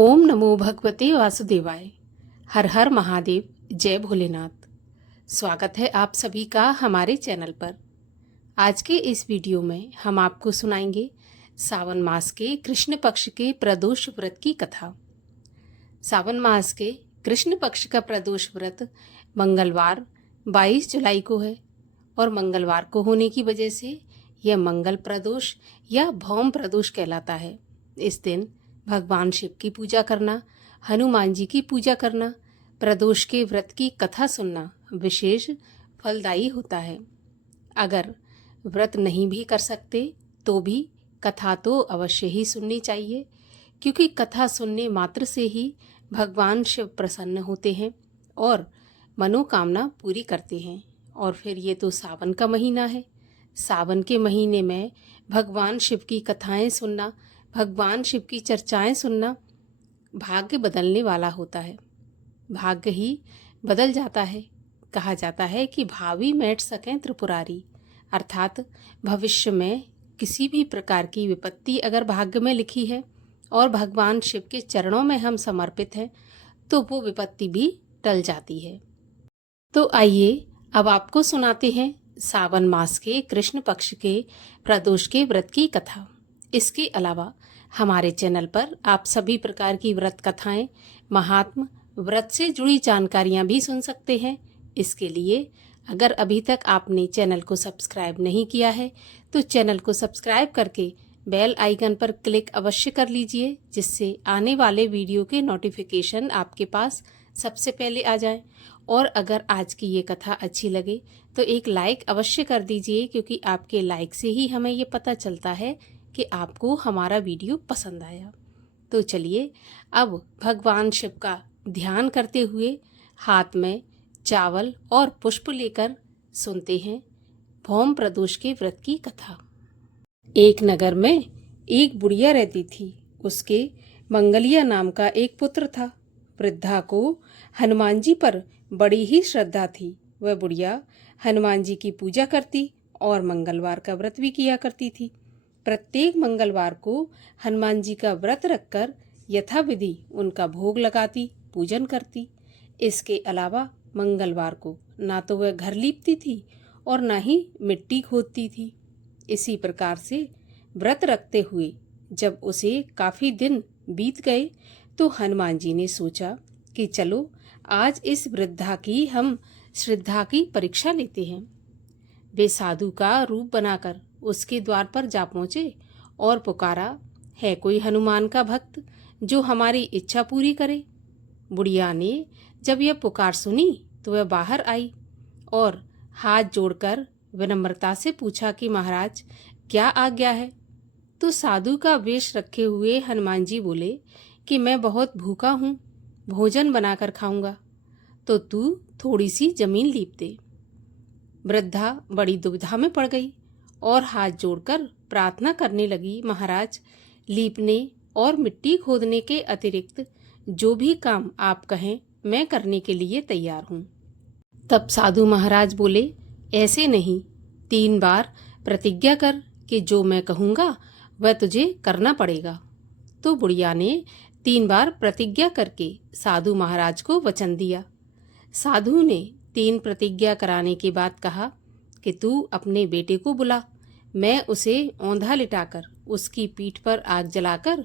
ओम नमो भगवते वासुदेवाय। हर हर महादेव। जय भोलेनाथ। स्वागत है आप सभी का हमारे चैनल पर। आज के इस वीडियो में हम आपको सुनाएंगे सावन मास के कृष्ण पक्ष के प्रदोष व्रत की कथा। सावन मास के कृष्ण पक्ष का प्रदोष व्रत मंगलवार 22 जुलाई को है और मंगलवार को होने की वजह से यह मंगल प्रदोष या भौम प्रदोष कहलाता है। इस दिन भगवान शिव की पूजा करना, हनुमान जी की पूजा करना, प्रदोष के व्रत की कथा सुनना विशेष फलदायी होता है। अगर व्रत नहीं भी कर सकते तो भी कथा तो अवश्य ही सुननी चाहिए, क्योंकि कथा सुनने मात्र से ही भगवान शिव प्रसन्न होते हैं और मनोकामना पूरी करते हैं। और फिर ये तो सावन का महीना है। सावन के महीने में भगवान शिव की कथाएं सुनना, भगवान शिव की चर्चाएं सुनना भाग्य बदलने वाला होता है। भाग्य ही बदल जाता है। कहा जाता है कि भावी मैट सकें त्रिपुरारी, अर्थात भविष्य में किसी भी प्रकार की विपत्ति अगर भाग्य में लिखी है और भगवान शिव के चरणों में हम समर्पित हैं तो वो विपत्ति भी टल जाती है। तो आइए अब आपको सुनाते हैं सावन मास के कृष्ण पक्ष के प्रदोष के व्रत की कथा। इसके अलावा हमारे चैनल पर आप सभी प्रकार की व्रत कथाएं, महात्म, व्रत से जुड़ी जानकारियां भी सुन सकते हैं। इसके लिए अगर अभी तक आपने चैनल को सब्सक्राइब नहीं किया है तो चैनल को सब्सक्राइब करके बेल आइकन पर क्लिक अवश्य कर लीजिए, जिससे आने वाले वीडियो के नोटिफिकेशन आपके पास सबसे पहले आ जाएं। और अगर आज की ये कथा अच्छी लगे तो एक लाइक अवश्य कर दीजिए, क्योंकि आपके लाइक से ही हमें ये पता चलता है कि आपको हमारा वीडियो पसंद आया। तो चलिए अब भगवान शिव का ध्यान करते हुए हाथ में चावल और पुष्प लेकर सुनते हैं भौम प्रदोष के व्रत की कथा। एक नगर में एक बुढ़िया रहती थी। उसके मंगलिया नाम का एक पुत्र था। वृद्धा को हनुमान जी पर बड़ी ही श्रद्धा थी। वह बुढ़िया हनुमान जी की पूजा करती और मंगलवार का व्रत भी किया करती थी। प्रत्येक मंगलवार को हनुमान जी का व्रत रखकर यथाविधि उनका भोग लगाती, पूजन करती। इसके अलावा मंगलवार को ना तो वह घर लीपती थी और ना ही मिट्टी खोदती थी। इसी प्रकार से व्रत रखते हुए जब उसे काफी दिन बीत गए तो हनुमान जी ने सोचा कि चलो आज इस वृद्धा की हम श्रद्धा की परीक्षा लेते हैं। वे साधु का रूप बनाकर उसके द्वार पर जा पहुंचे और पुकारा, है कोई हनुमान का भक्त जो हमारी इच्छा पूरी करे। बुढ़िया ने जब यह पुकार सुनी तो वह बाहर आई और हाथ जोड़कर विनम्रता से पूछा कि महाराज क्या आज्ञा है। तो साधु का वेश रखे हुए हनुमान जी बोले कि मैं बहुत भूखा हूँ, भोजन बनाकर खाऊंगा, तो तू थोड़ी सी जमीन लीप दे। वृद्धा बड़ी दुविधा में पड़ गई और हाथ जोड़कर प्रार्थना करने लगी, महाराज लीपने और मिट्टी खोदने के अतिरिक्त जो भी काम आप कहें मैं करने के लिए तैयार हूँ। तब साधु महाराज बोले, ऐसे नहीं, 3 बार प्रतिज्ञा कर कि जो मैं कहूँगा वह तुझे करना पड़ेगा। तो बुढ़िया ने 3 बार प्रतिज्ञा करके साधु महाराज को वचन दिया। साधु ने 3 प्रतिज्ञा कराने के बाद कहा कि तू अपने बेटे को बुला, मैं उसे औंधा लिटाकर उसकी पीठ पर आग जलाकर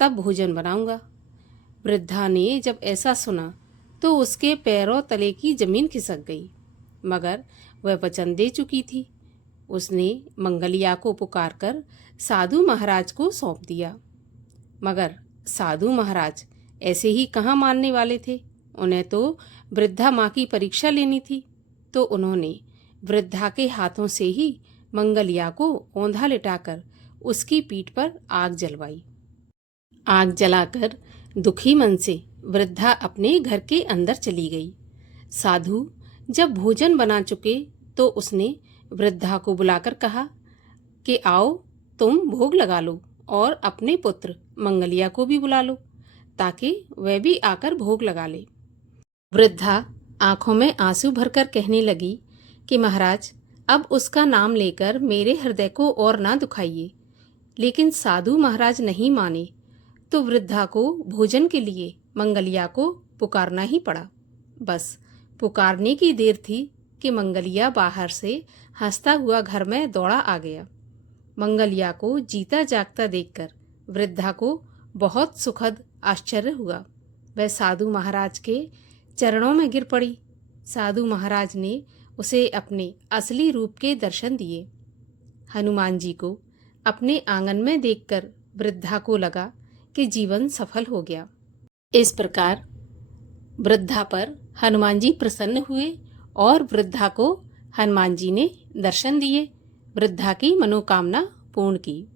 तब भोजन बनाऊंगा। वृद्धा ने जब ऐसा सुना तो उसके पैरों तले की जमीन खिसक गई, मगर वह वचन दे चुकी थी। उसने मंगलिया को पुकारकर साधु महाराज को सौंप दिया, मगर साधु महाराज ऐसे ही कहाँ मानने वाले थे। उन्हें तो वृद्धा माँ की परीक्षा लेनी थी। तो उन्होंने वृद्धा के हाथों से ही मंगलिया को औंधा लिटाकर उसकी पीठ पर आग जलवाई। आग जलाकर दुखी मन से वृद्धा अपने घर के अंदर चली गई। साधु जब भोजन बना चुके तो उसने वृद्धा को बुलाकर कहा कि आओ तुम भोग लगा लो और अपने पुत्र मंगलिया को भी बुला लो ताकि वह भी आकर भोग लगा ले। वृद्धा आंखों में आंसू भरकर कहने लगी कि महाराज अब उसका नाम लेकर मेरे हृदय को और ना दुखाइए। लेकिन साधु महाराज नहीं माने। तो वृद्धा को भोजन के लिए मंगलिया को पुकारना ही पड़ा। बस पुकारने की देर थी कि मंगलिया बाहर से हंसता हुआ घर में दौड़ा आ गया। मंगलिया को जीता जागता देखकर वृद्धा को बहुत सुखद आश्चर्य हुआ। वह साधु महाराज के चरणों में गिर पड़ी। साधु महाराज ने उसे अपने असली रूप के दर्शन दिए। हनुमान जी को अपने आंगन में देखकर वृद्धा को लगा कि जीवन सफल हो गया। इस प्रकार वृद्धा पर हनुमान जी प्रसन्न हुए और वृद्धा को हनुमान जी ने दर्शन दिए, वृद्धा की मनोकामना पूर्ण की।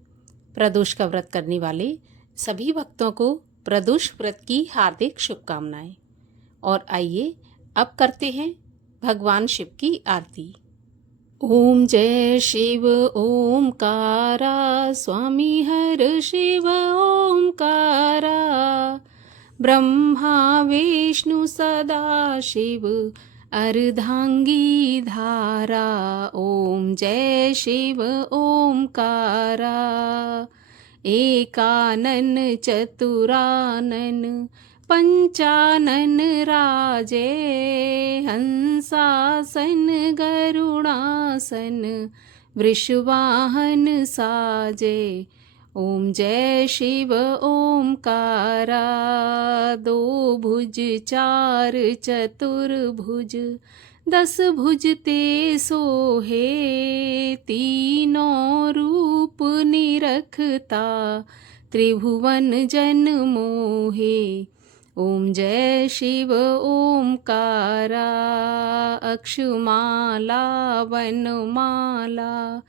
प्रदोष का व्रत करने वाले सभी भक्तों को प्रदोष व्रत की हार्दिक शुभकामनाएं। और आइए अब करते हैं भगवान शिव की आरती। ओम जय शिव ओमकारा, स्वामी हर शिव ओमकारा, ब्रह्मा विष्णु सदा शिव अर्धांगी धारा। ओम जय शिव ओमकारा, एकानन चतुरानन पंचानन राजे, हंसासन गरुणासन वृषवाहन साजे। ओम जय शिव ओमकारा, दो भुज चार चतुर्भुज, 10 भुज ते सोहे, तीनों रूप निरखता त्रिभुवन जन मोहे। ओम जय शिव ओमकारा, अक्षमाला वनमाला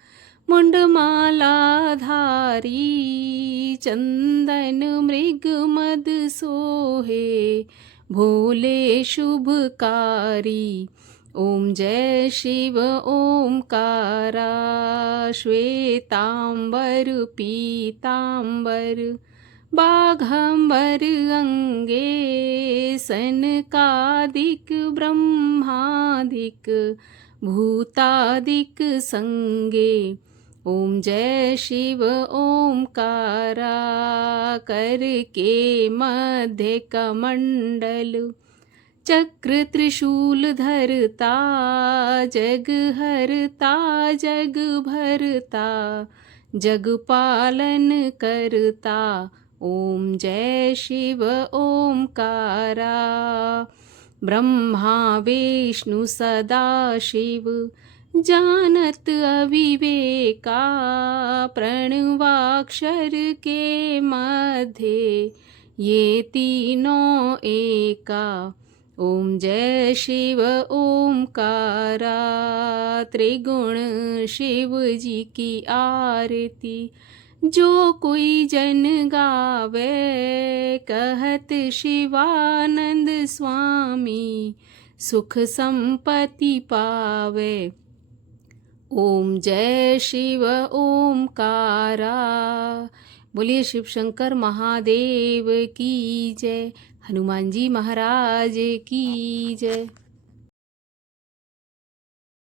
मुंडमाला धारी, चंदन मृग मद सोहे, भोले शुभकारी। ओम जय शिव ओमकारा, श्वेतांबर पीतांबर बाघंबर अंगे, सनकादिक ब्रह्मादिक भूतादिक संगे। ओम जय शिव ओमकारा, करके मध्य कमंडल, चक्र त्रिशूल धरता, जग हरता जग भरता, जग पालन करता। ओम जय शिव ओमकारा, ब्रह्मा विष्णु सदा शिव, जानत अविवेका, प्रणवाक्षर के मध्य ये तीनों एका। ओम जय शिव ओमकारा, त्रिगुण शिव जी की आरती, जो कोई जन गावे, कहत शिवानंद स्वामी, सुख संपत्ति पावे। ओम जय शिव ओमकारा। बोलिए शिव शंकर महादेव की जय, हनुमान जी महाराज की जय।